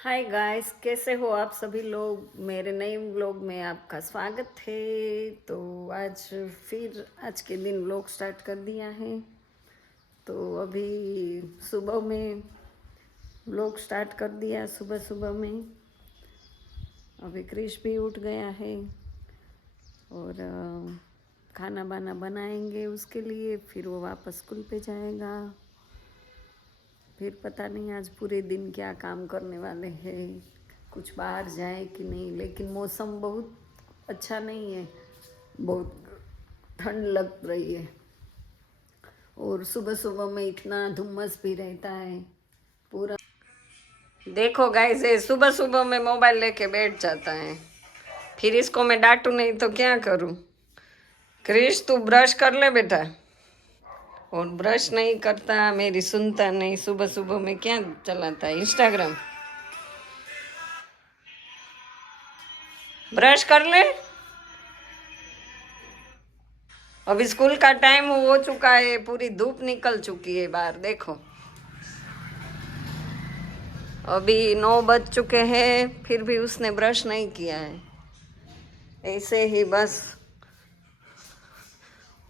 Hi guys, कैसे हो आप सभी लोग। मेरे नए व्लॉग में आपका स्वागत है। तो आज फिर आज के दिन व्लॉग स्टार्ट कर दिया है। तो अभी सुबह में व्लॉग स्टार्ट कर दिया, सुबह सुबह में। अभी क्रिश भी उठ गया है और खाना बाना बनाएंगे उसके लिए, फिर वो वापस स्कूल पे जाएगा। फिर पता नहीं आज पूरे दिन क्या काम करने वाले हैं, कुछ बाहर जाए कि नहीं। लेकिन मौसम बहुत अच्छा नहीं है, बहुत ठंड लग रही है और सुबह सुबह में इतना धुम्मस भी रहता है पूरा। देखो गाइस, ये सुबह सुबह में मोबाइल लेके बैठ जाता है। फिर इसको मैं डांटू नहीं तो क्या करूं। क्रिश, तू ब्रश कर ले बेटा। और ब्रश नहीं करता, मेरी सुनता नहीं। सुबह सुबह में क्या चलाता है, इंस्टाग्राम। ब्रश कर ले। अभी स्कूल का टाइम हो चुका है, पूरी धूप निकल चुकी है बाहर। देखो अभी 9 बज चुके हैं, फिर भी उसने ब्रश नहीं किया है, ऐसे ही बस।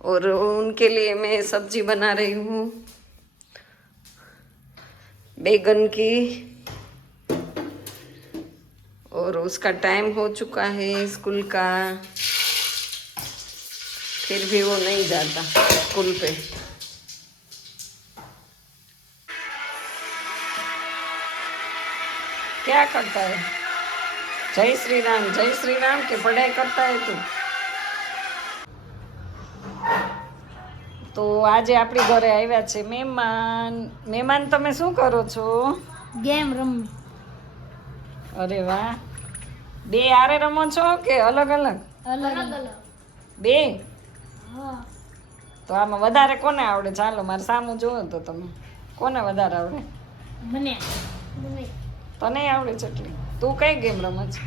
और उनके लिए मैं सब्जी बना रही हूँ, बैगन की। और उसका टाइम हो चुका है स्कूल का, फिर भी वो नहीं जाता स्कूल पे। क्या करता है? जय श्री राम के पढ़ाई करता है तू। તો આજે આપણી ઘરે આવ્યા છે મહેમાન. મહેમાન, તમે શું કરો છો? ગેમ રમ. અરે વાહ, બે હારે રમો છો કે અલગ અલગ? અલગ અલગ. બે? હા. તો આમાં વધારે કોને આવડે? ચાલો મારે સામું જોવો તો તમે કોને વધારે આવડે? મને. તને આવડે છે એટલી? તું કઈ ગેમ રમે છે?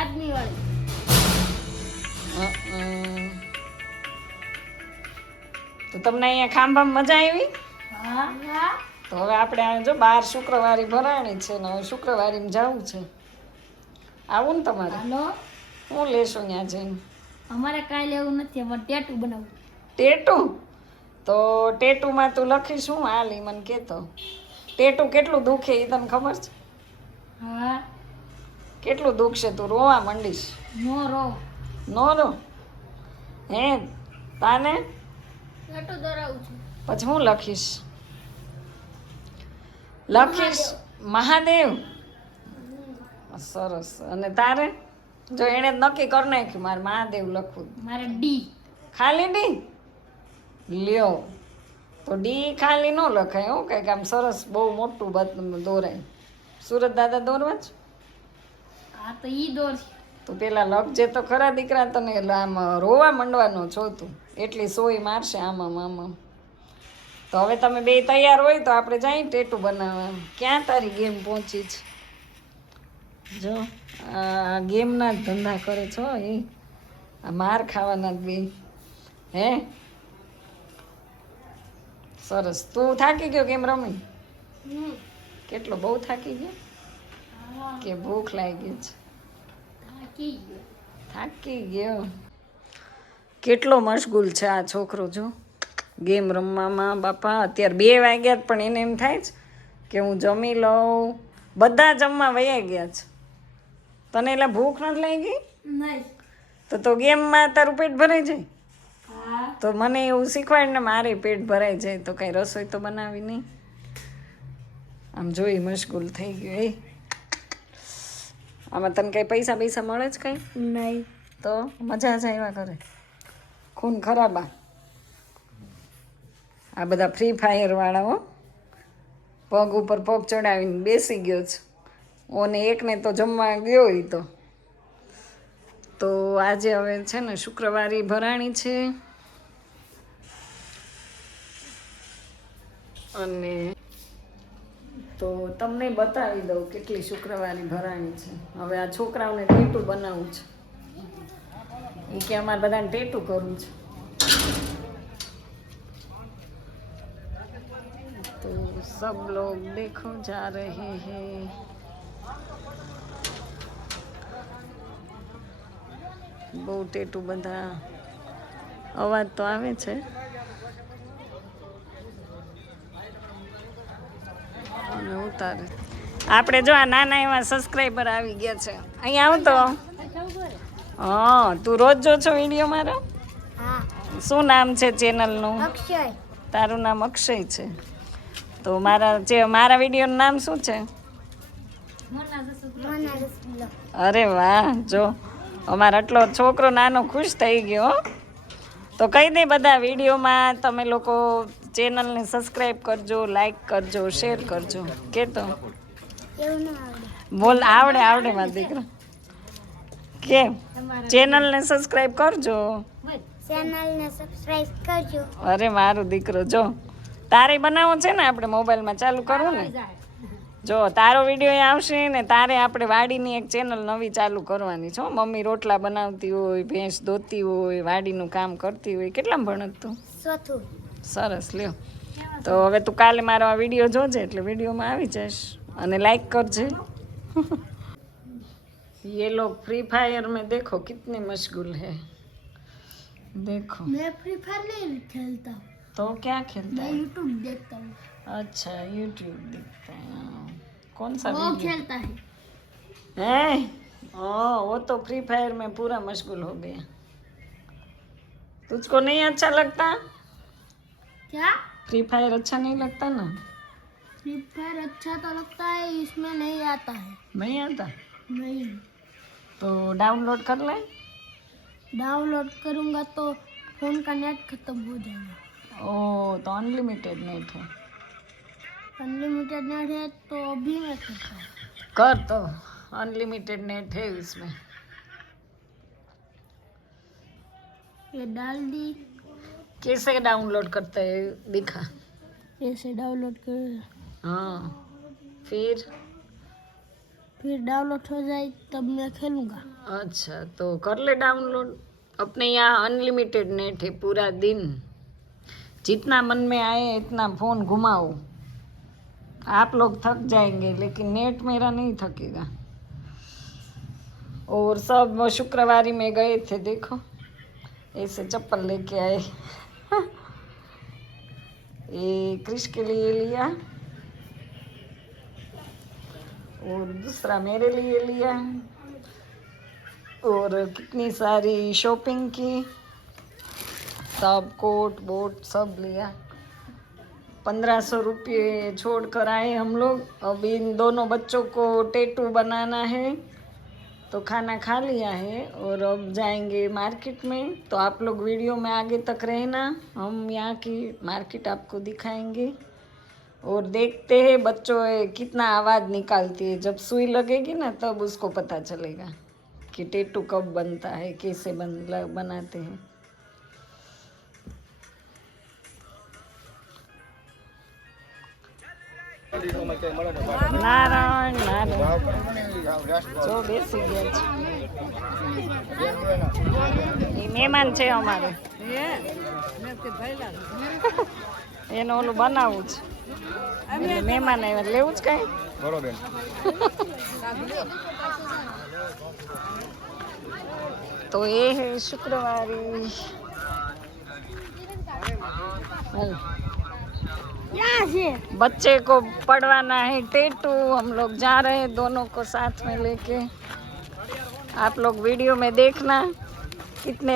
આદમી વાળી. તો તમને અહીંયા ખાંભામાં મજા આવી? હા. તો હવે આપણે જો બહાર શુક્રવારી ભરાણી છે ને, હવે શુક્રવારીમાં જવું છે. આવું ને તમારે? હાલો. હું લેશું ત્યાં જઈને? અમારે કાંઈ લેવું નથી, અમારે ટેટુ બનાવવું. ટેટુ? તો ટેટુમાં તું લખીશ હું? હાલ ઈ મને કહેતો. ટેટુ કેટલું દુખે એ તને ખબર છે? હા. કેટલું દુખશે? તું રોવા માંડીશ. નો રો. નો રો? હે? તાને? ટેટુ દોરાવું છું. પછી હું લખીશ? લખીશ મહાદેવ. સરસ. અને તારે? જો એણે જ નક્કી કરી નાખ્યું મારે મહાદેવ લખવું. મારે ડી. ખાલી ડી? લ્યો, તો ડી ખાલી ન લખાય. હું કંઈક આમ સરસ બહુ મોટું દોરાય. સુરત દાદા દોરવા જ. હા તો ઈ દોર. તો પેલા લખજે તો ખરા દીકરા, તને આમ રોવા માંડવાનો છો તું. એટલી સોય મારશે આમાં આમાં. તો હવે તમે બે તૈયાર હોય તો આપણે જઈએ ટેટુ બનાવવા. ક્યાં તારી ગેમ પહોંચી છે? જો આ ગેમના જ ધંધા કરે છો એ. આ માર ખાવાના જ બે. હે? સરસ. તું થાકી ગયો ગેમ રમી? કેટલો? બહુ થાકી ગયો કે ભૂખ લાગી છે? થાકી ગયો. કેટલો મશગુલ છે આ છોકરો જો ગેમ રમવામાં. બાપા અત્યારે 2 વાગ્યા પણ એને એમ થાય છે કે હું જમી લઉં. બધા જમવા વયા ગયા છે. તને એટલે ભૂખ નથી લાગી? નહીં. તો ગેમમાં તારું પેટ ભરાઈ જાય? હા. તો મને એવું શીખવાડ ને, મારે પેટ ભરાઈ જાય તો કાંઈ રસોઈ તો બનાવી નહીં. આમ જોઈ મશગુલ થઈ ગયું. એ આમાં તને કંઈ પૈસા મળે છે કંઈ? નહીં. તો મજા જ આવ્યા કરે. ખૂન ખરાબા આ બધા ફ્રી ફાયર વાળાઓ. પગ ઉપર પગ ચડાવીને બેસી ગયો છે. ઓને એકને તો જમવા ગયો ઈ તો આજે હવે છે ને શુક્રવારી ભરાણી છે. અને તો તમને બતાવી દઉં કેટલી શુક્રવારી ભરાણી છે. હવે આ છોકરાઓને ટેટુ બનાવવું છે. એ કે અમારે બધાને ટેટુ કરવું છે. તો सब लोग देखो जा रहे हैं। બહુ ટેટુ બધા અવાજ તો આવે છે અને ઉતારે. આપણે જો આ નાના એવા સબસ્ક્રાઈબર આવી ગયા છે. અહીંયા આવતો. હા, તું રોજ જો છો વિડીયો મારો? હા. શું નામ છે ચેનલનું? અક્ષય. તારું નામ અક્ષય છે. તો મારા વિડીયોનું નામ શું છે? અરે વાહ, જો અમારો આટલો છોકરો નાનો ખુશ થઈ ગયો હો. તો કહી દે બધા વિડીયોમાં તમે લોકો ચેનલને સબસ્ક્રાઈબ કરજો, લાઈક કરજો, શેર કરજો. કે તો બોલ. આવડે મારો દીકરો. કે ચેનલને સબસ્ક્રાઈબ કરજો. ચેનલને સબસ્ક્રાઇબ કરજો. અરે મારો દીકરો, જો તારે બનાવવો છે ને, આપણે મોબાઈલમાં ચાલુ કરવું ને. જો તારો વિડીયો આવશે ને, તારે આપણે વાડીની એક ચેનલ નવી ચાલુ કરવાની છે. મમ્મી રોટલા બનાવતી હોય, ભેંસ દોતી હોય, વાડીનું કામ કરતી હોય. કેટલામાં ભણત તું? ચોથું. સરસ, લ્યો. તો હવે તું કાલે મારો આ વિડીયો જોજે એટલે વિડીયોમાં આવી જઈશ અને લાઈક કરજે. ये लोग फ्री फायर में देखो कितने मशगूल है. देखो मैं फ्री फायर नहीं खेलता हूँ, तो क्या खेलता मैं है? यूट्यूब देखता हूँ. अच्छा, यूट्यूब देखता है. हाँ. कौन सा वो वीडियो खेलता है. है? ओ, वो तो फ्री फायर में पूरा मशगूल हो गया. तुझको नहीं अच्छा लगता? क्या? फ्री फायर अच्छा नहीं लगता ना? फ्री फायर अच्छा तो लगता है, इसमें नहीं आता है. नहीं आता नहीं. तो डाउनलोड कर ले. डाउनलोड करूँगा तो फोन का नेट खत्म हो जाएगा. ओ, तो अनलिमिटेड नेट है. अनलिमिटेड नेट है तो अभी मैं करता हूँ. कर तो अनलिमिटेड नेट है इसमें. ये डाल दी. कैसे डाउनलोड करते है दिखा. ऐसे डाउनलोड कर, हाँ, फिर डाउनलोड हो जाए तब मैं खेलूँगा. अच्छा, तो कर ले डाउनलोड. अपने यहाँ अनलिमिटेड नेट है पूरा दिन. जितना मन में आए इतना फ़ोन घुमाओ. आप लोग थक जाएंगे लेकिन नेट मेरा नहीं थकेगा. और सब शुक्रवारी में गए थे, देखो ऐसे चप्पल लेके आए. ये क्रिश के लिए लिया और दूसरा मेरे लिए लिया. और कितनी सारी शॉपिंग की. सब कोट बोट सब लिया. 1500 रुपये छोड़ कर आए हम लोग. अब इन दोनों बच्चों को टैटू बनाना है तो खाना खा लिया है और अब जाएंगे मार्केट में. तो आप लोग वीडियो में आगे तक रहना. हम यहाँ की मार्केट आपको दिखाएंगे और देखते हैं बच्चों कितना आवाज़ निकालती है. जब सुई लगेगी ना तब उसको पता चलेगा कि टैटू कब बनता है, कैसे बनाते हैं. નારાયણ જો બેસી ગયા છે. એ મહેમાન છે અમારે. એનું ઓલું બનાવવું છે એટલે મહેમાન આવ્યા લેવું જ કઈ. तो ये है शुक्रवारी. बच्चे को पढ़वाना है टैटू. हम लोग जा रहे हैं दोनों को साथ में लेके. आप लोग वीडियो में देखना कितने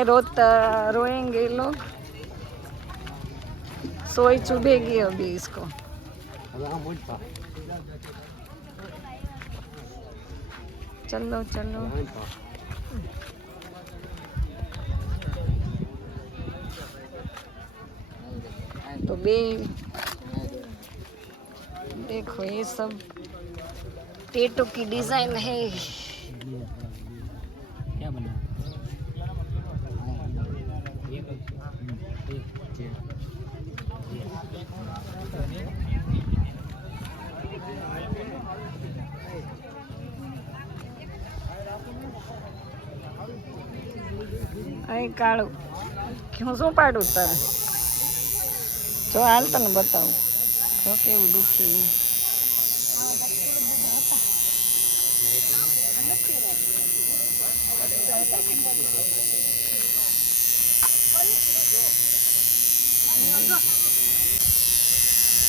रोएंगे ये लोग. सोई चुभेगी अभी इसको. चलो चलो. तो बे देखो ये सब टैटू की डिजाइन है. क्या बना? અહીં કાળું હું શું પાડું તારે જો હાલ તને બતાવું. તો કેવું દુખી.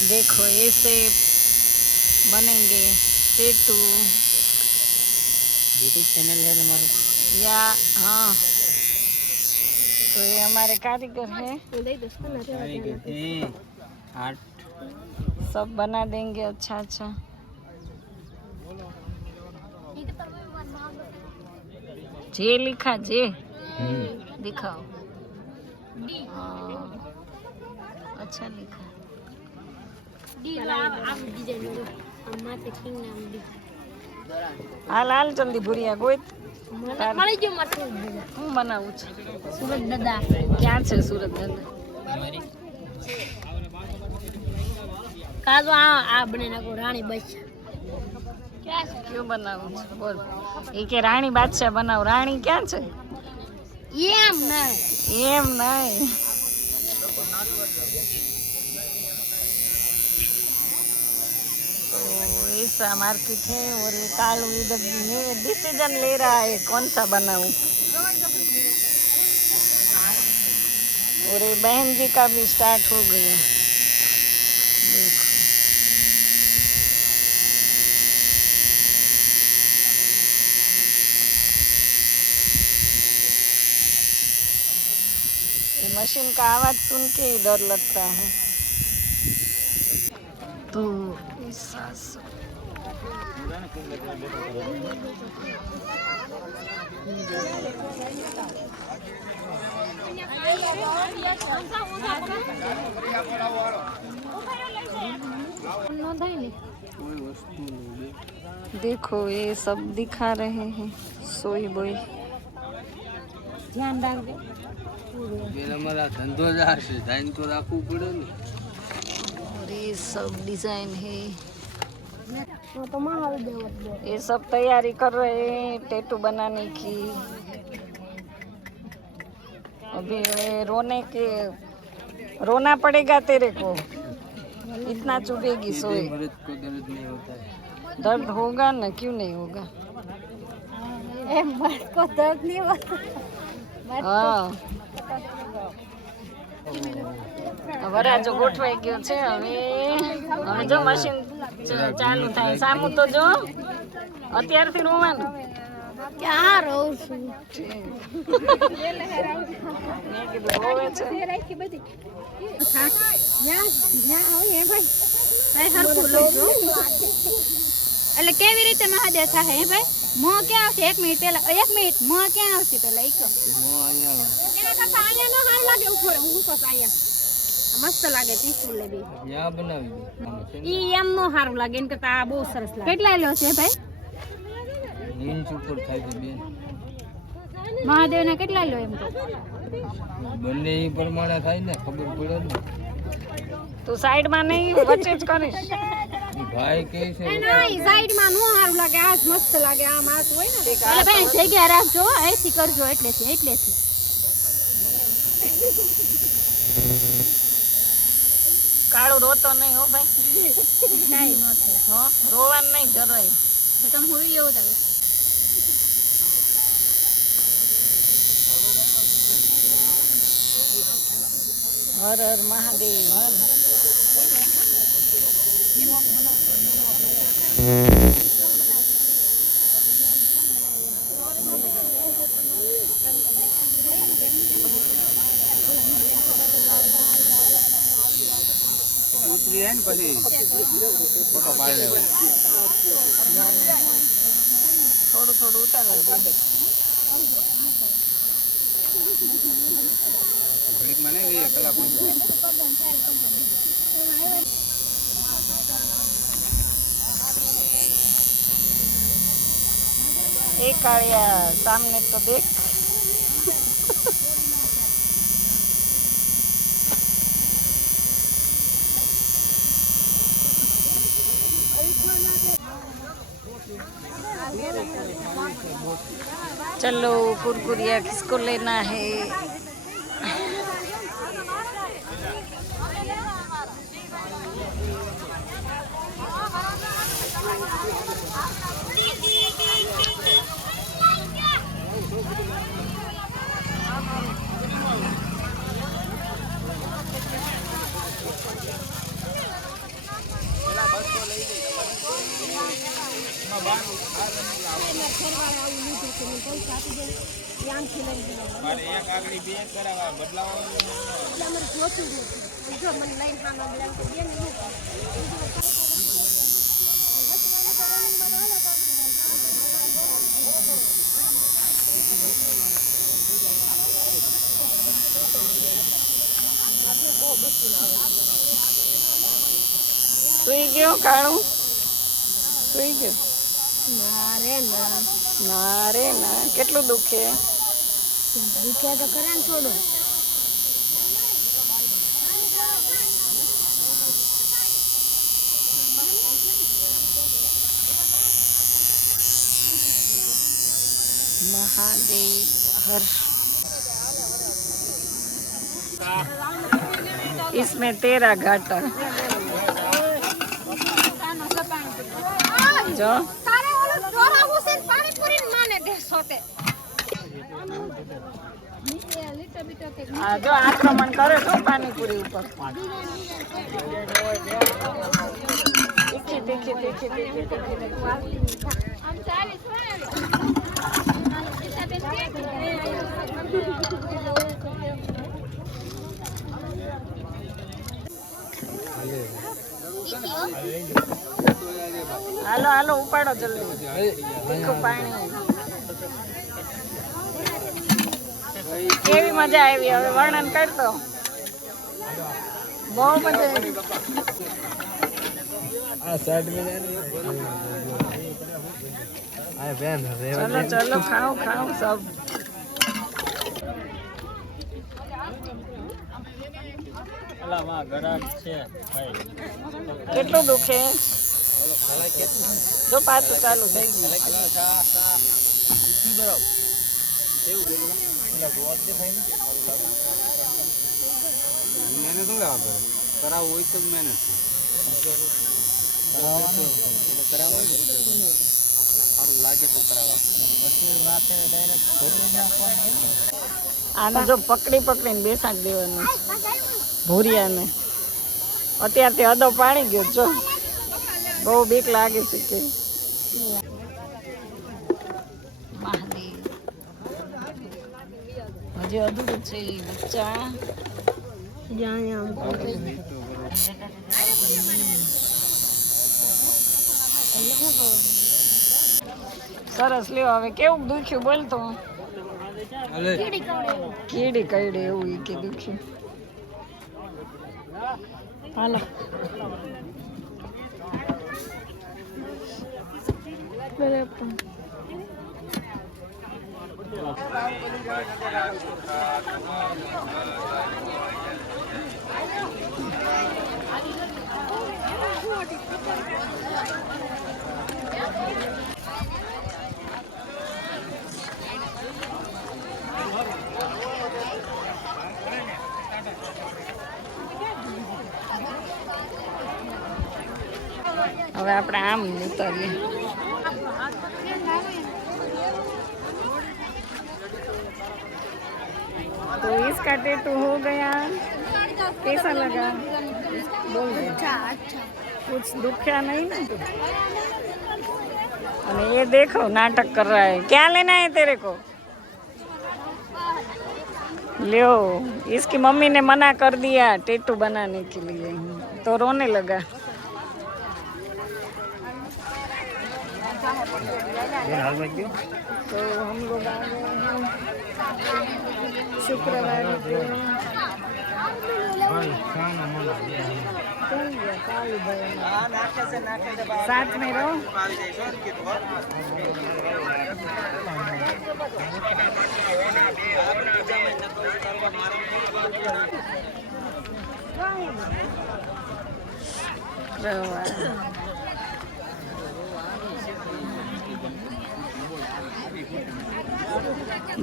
देखो ऐसे बनेंगे पेटू. यूट्यूब चैनल है हमारा. या हाँ, तो ये हमारे कारीगर हैं, आर्ट सब बना देंगे अच्छा अच्छा. जे लिखा जे दिखाओ. हाँ, अच्छा लिखा. હાલ હાલ જલ્દી ભૂરિયા ગોઈ. હું બનાવું છું. સુરત દાદા ક્યાં છે સુરત દાદા? हमारी કાજો આ બને નાખો રાણી બસ ક્યાં છે ક્યું બનાવું છે બોલ. એ કે રાણી બાદશાહ બનાવ. રાણી ક્યાં છે? એમ નહીં એમ નહીં. तो ऐसा मार्केट है और ये कालू इधर डिसीजन ले रहा है कौन सा बनाऊं. और ये बहन जी का भी स्टार्ट हो गया. देखो ये मशीन का आवाज सुन के ही डर लगता है. तो ऐसा देखो ये सब दिखा रहे हैं सोई बोई. ધ્યાન રાખજો हमारा धंधो जार से ध्यान तो रखू पड़े ने. और ये सब डिजाइन है. તો માં આવી દેવો દે ये सब तैयारी कर रहे हैं टैटू बनाने की. अभी ये रोना पड़ेगा तेरे को. इतना चुभेगी सोई. मर्द को दर्द नहीं होता है. दर्द होगा ना, क्यों नहीं होगा. એ મત કો દર્દ નહીં હોતો હા વરાજો ગોઠવાઈ ગયો છે. હવે હવે જો મશીન ચાલુ થાય સામું તો જો. અત્યારથી રોવાનું. ક્યાં રહું છું મેં કીધું રોવે છે. એટલે કેવી રીતે મહાદેવ થાય હે ભાઈ? મોં ક્યાં આવશે? 1 મિનિટ પહેલા 1 મિનિટ મોં ક્યાં આવશે પહેલા ઈ કહો. मो आया એના કરતા અહીંયા નો હાર લાગે ઉપર હું તો અહીંયા મસ્ત લાગે પીસું લેબી यहाँ बनावी दे. ઈ એમ નો હારું લાગે એન કરતા આ બહુ સરસ લાગે. કેટલા લ્યો છે ભાઈ? इंच ऊपर थाय तो बेन મહાદેવના કેટલા લ્યો એમ તો? बने ही प्रमाणे थाय ने खबर पड़े ने. તું સાઈડમાં નહીં વચ્ચે જ કરીશ. ई भाई के से ના ઈ સાઈડમાં નો હારું લાગે. આ જ મસ્ત લાગે. આ માસ હોય ને એટલે ભાઈ જગ્યા રાખજો અહીંથી કરજો એટલેથી કાળો રોતો નહીં હો ભાઈ. કાઈ નો થાય હો રોવાનું નહીં જરાય. તો તમે હોઈ એવો થાય. હર હર મહાદેવ હર. उतरी है ने પછી ફોટો પાડી લેવો. થોડું થોડું ઉતારે. ઘડીક માં નહીં રહી કલાક માં. એ કાળિયા સામને તો દેખ. चलो कुरकुरिया किसको लेना है? સુઈ ગયો કાળું? સુઈ ગયો? ના રે ના. કેટલું દુખે? દુખ્યા તો ખરા ને થોડું. महादेव हर इसमें तेरा घाटा जो તારે ઓલું ચોરા હુસેન પાણીપુરી ને માને દેશો તે जो आक्रमण करे तो पानीपुरी ऊपर तीखी तीखी तीखी तीखी આમ ચાલીસ હાલો હાલો ઉપાડો જલ્દી તીખું પાણી. કેવી મજા આવી હવે વર્ણન કરતો. બહુ મજા આવી. चलो चलो खाओ खाओ सब. કેટલું દુખે? જો પાછું ચાલુ થઈ ગયું. મહેનત શું લેવા પડે? કરાવવું હોય તો મહેનત સારું લાગે તો કરાવવા. આને જો પકડી પકડીને બેસાડી દેવાનું ભૂરિયાને. અત્યારથી અદો પાડી ગયો જો. બહુ બીક લાગે છે કે મહાદેવ હજી અધૂરું છે બચ્ચા. સરસ લ્યો. હવે કેવું દુખ્યું બોલતો? કીડી કઈડી એવું કે દુખ્યું. હાલો હવે આપણે આમ ઉતારીએ. तो इसका टैटू हो गया. कैसा लगा? बोल दे. कुछ दुखा नहीं ना? अरे ये देखो नाटक कर रहा है. क्या लेना है तेरे को? लो इसकी मम्मी ने मना कर दिया टैटू बनाने के लिए तो रोने लगा. तो हम लोग आ गए हैं शुक्रवार को. साथ में रहो.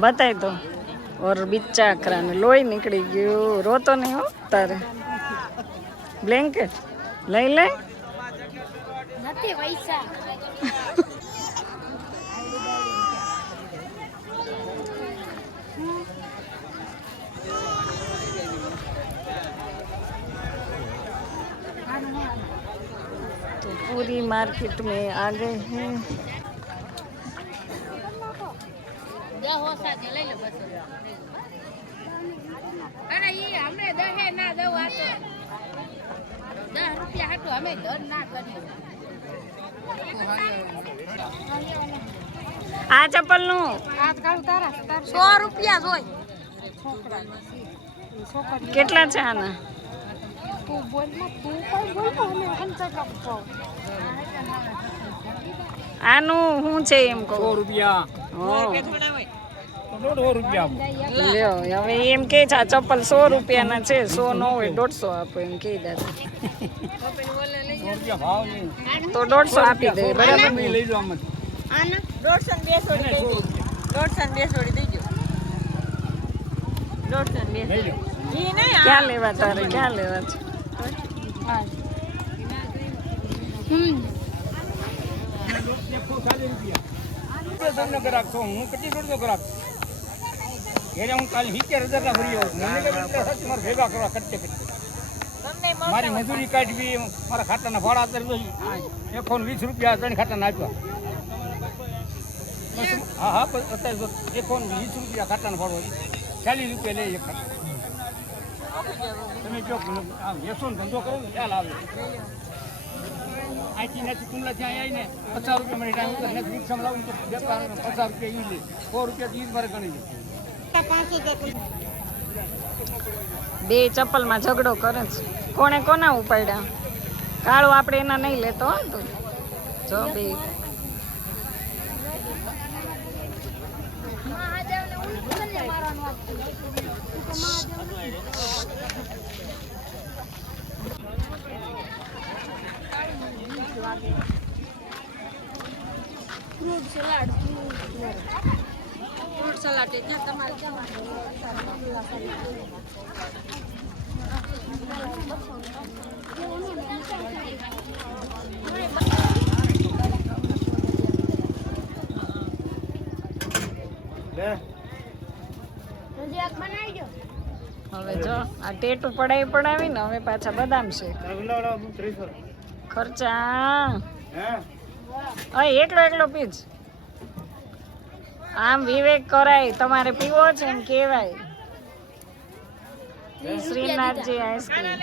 बताए तो और बिच्चा अकरा ने लोही निकली गयो. रोतो नहीं हो तारे. ब्लैंकेट लई ले. નથી પૈસા तो पूरी मार्केट में आ गए हैं। આ ચપ્પલ નું 100 રૂપિયા જોઈ કેટલા છે આના? આનું શું છે એમ કહું? 100 રૂપિયા. લ્યો હવે એમ કે છે આ ચપ્પલ 100 રૂપિયાના છે, 100 ન હોય 150 આપો એમ કહી દે તો 150 આપી દે બરાબર ને? લઈ લો આમાંથી. આના 150 દેજો 150 ક્યાં લેવા તારે? ક્યાં લેવા છે? તમને ગ્રાહક છું હું, કેટલી દૂરનો ગ્રાહક એટલે હું કાલે 70,000 ના ભરી આવું. મને કઈ મારે ભેગા કરવા કરતે મારી મજૂરી કાઢવી, મારા ખાતાના ભાડા કરી 120 રૂપિયા 3 ખાતાના આપ્યા. હા હા અત્યારે 120 રૂપિયા ખાતાના ભાડો 40 રૂપિયા લઈ એક ખાતા. તમે જો વેસો ધંધો કરો ને ખ્યાલ આવે. અહીંથી નથી કુંડલા ત્યાં આવીને 50 રૂપિયા મને ટાઈમ નથી રિક્ષામાં લાવું તો 50 રૂપિયા એ લે, 100 રૂપિયા તો એ જ મારે ગણી લે. બે ચપ્પલમાં ઝઘડો કરે છે, કોણે કોના ઉપાડ્યા? કાળો આપણે એના નહીં લેતો હો તું જો બે. ફ્રૂટ સલાડ તમારે હવે જો આ ટેટુ પડાવી ને હવે પાછા બદામ શેક. ખર્ચા એકલો પીજ. આમ વિવેક કરાય, તમારે પીવો છે એમ કેવાય. શ્રીનાથજી આઈસ્ક્રીમ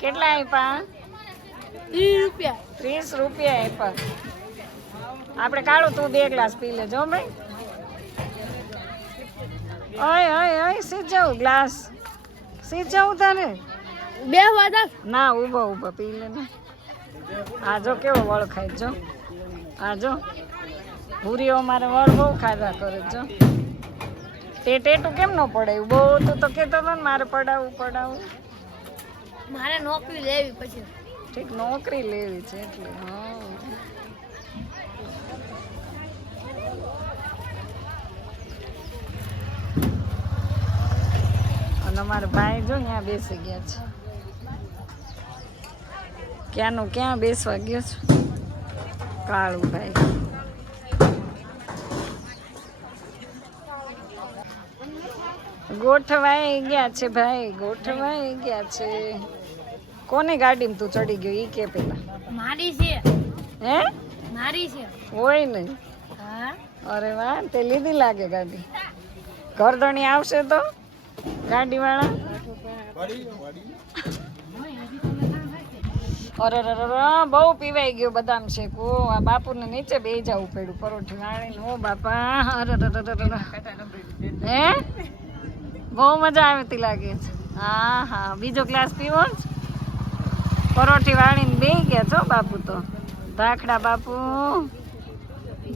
કેટલા આપ્યા? 30 રૂપિયા આપ્યા. આપણે કાળું તું 2 ગ્લાસ પી લેજો ભાઈ. ઓય સીધ ગ્લાસ સીધ જાઉં તારે ના, ઊભો પી લે ને. આ જો કેવો વળ ખાય જો. આ જો ભૂરીઓ મારે વળ બહુ ખાધા કરે જો. તે ટેટું કેમ ન પડાયું? બહુ તું તો કહેતો હતો ને મારે પડાવું. મારે નોકરી લેવી પછી ઠીક, નોકરી લેવી છે એટલે. હા અને અમારા ભાઈ જો ત્યાં બેસી ગયા છે. ક્યાંનું ક્યાં બેસવા ગયો છે કાળું ભાઈ. ગોઠવાઈ ગયા છે ભાઈ, ગોઠવાઈ ગયા છે. કોની ગાડીમાં તું ચડી ગયો ઈ કે પેલા? મારી છે. હે મારી છે હોય નહીં? હા. અરે વાહ, તે લીધી લાગે ગાડી. ઘરધણી આવશે તો ગાડી વાળા. અરે બહુ પીવાઈ ગયો બદામ શેક. ઓ આ બાપુને નીચે બે જવું પડ્યું પરોઠી વાળીને. ઓ બાપા, અરે હે બહુ મજા આવતી લાગે છે. હા બીજો ગ્લાસ પીવો જ. પરોઠી વાળીને બે ગયા છો બાપુ તો. ધાકડા બાપુ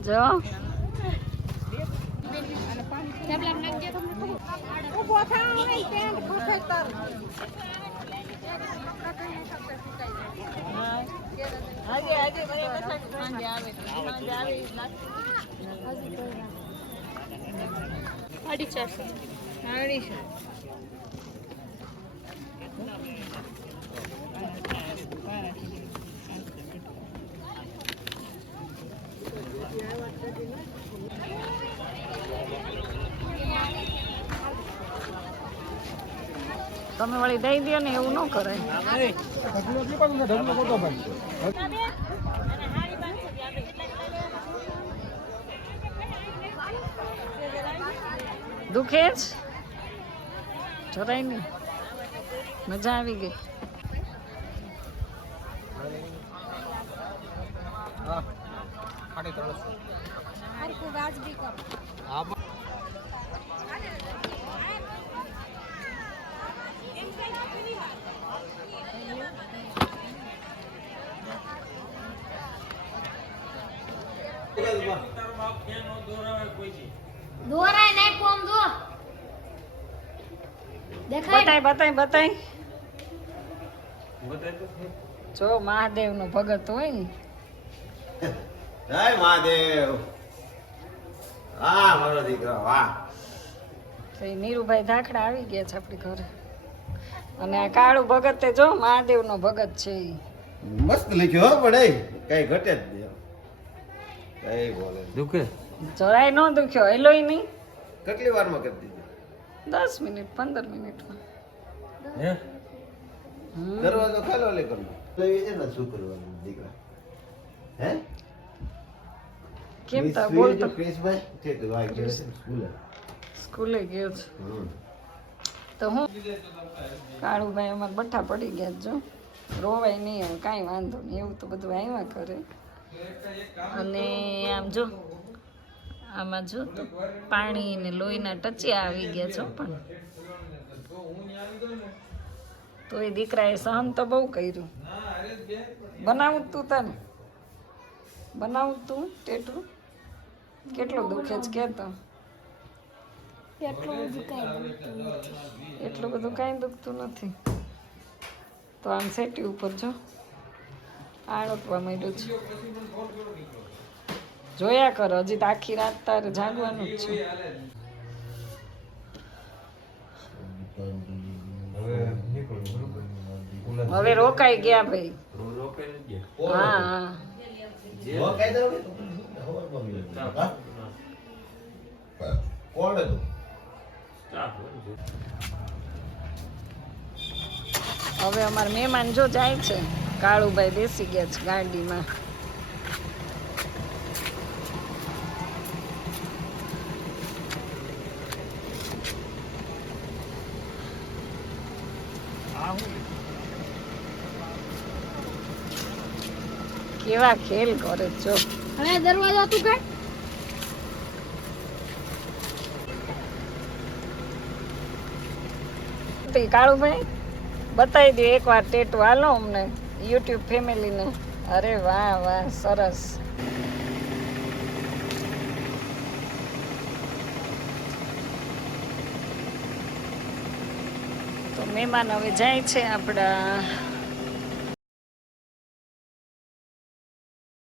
જો. તમે વળી દઈ દો ને, એવું ન કરાય. ઢગલો કેટલો પાછું છે? ઢગલો મોટો ભાઈ. દુખે જ જરાય નહીં, મજા આવી ગઈ. હા 350. હરકું વાજબી કરો. હા દોરાય નહીં કોમ દો. દેખાય બતાય બતાય બતાય. જો મહાદેવ નો ભગત હોય ને. જય મહાદેવ. હા મારો દીકરો વાહ. તો એ નીરુભાઈ ધાખડા આવી ગયા છે આપણી ઘરે. અને આ કાળું ભગત તે જો મહાદેવ નો ભગત છે ઈ. મસ્ત લખ્યો હો, પણ કઈ ઘટે જ નહીં. કઈ બોલે દુખે જરાય ન દુખ્યો, હેલોય નહીં. કેટલી વારમાં કરી દીધી? 10 મિનિટ 15 મિનિટમાં. હે દરવાજો ખાલો લે કરું તો એ છે ને શું કરવાનું દીકરા? હે કેમ તા બોલતો? ક્રિશભાઈ છે તો આ કે સ્કૂલે સ્કૂલે ગયો છે. તો હું કાળુભાઈ અમારે બઠ્ઠા પડી ગયા છે જો. રોવાય નહીં હવે, કાંઈ વાંધો નહીં, એવું તો બધું આવ્યા કરે. અને આમ જો આમાં જો તો પાણી ને લોહીના ટચિયા આવી ગયા છો. પણ તો એ દીકરાએ સહન તો બહુ કર્યું. બનાવું તું તને, બનાવું તું ટેટું. કેટલું દુખે છે કે તો? એટલું બધું કાંઈ દુખતું નથી. તો આમ સેટી ઉપર જો આળકવા માંડ્યું છે. જોયા કર, હજી તો આખી રાત તારે જાગવાનું જ છે. હવે રોકાઈ ગયા ભાઈ. હા હા કોણ હતું? હવે અમારા મહેમાન જો જાય છે. કાળુભાઈ બેસી ગયા છે ગાડીમાં. કેવા ખેલ કરે છો. હવે દરવાજો તું કાઢ. કાળુભાઈ બતાવી દો એકવાર ટેટુ હાલો અમને યુટ્યુબ ફેમિલીને. અરે વાહ વાહ સરસ. તો મહેમાન હવે જાય છે આપણા.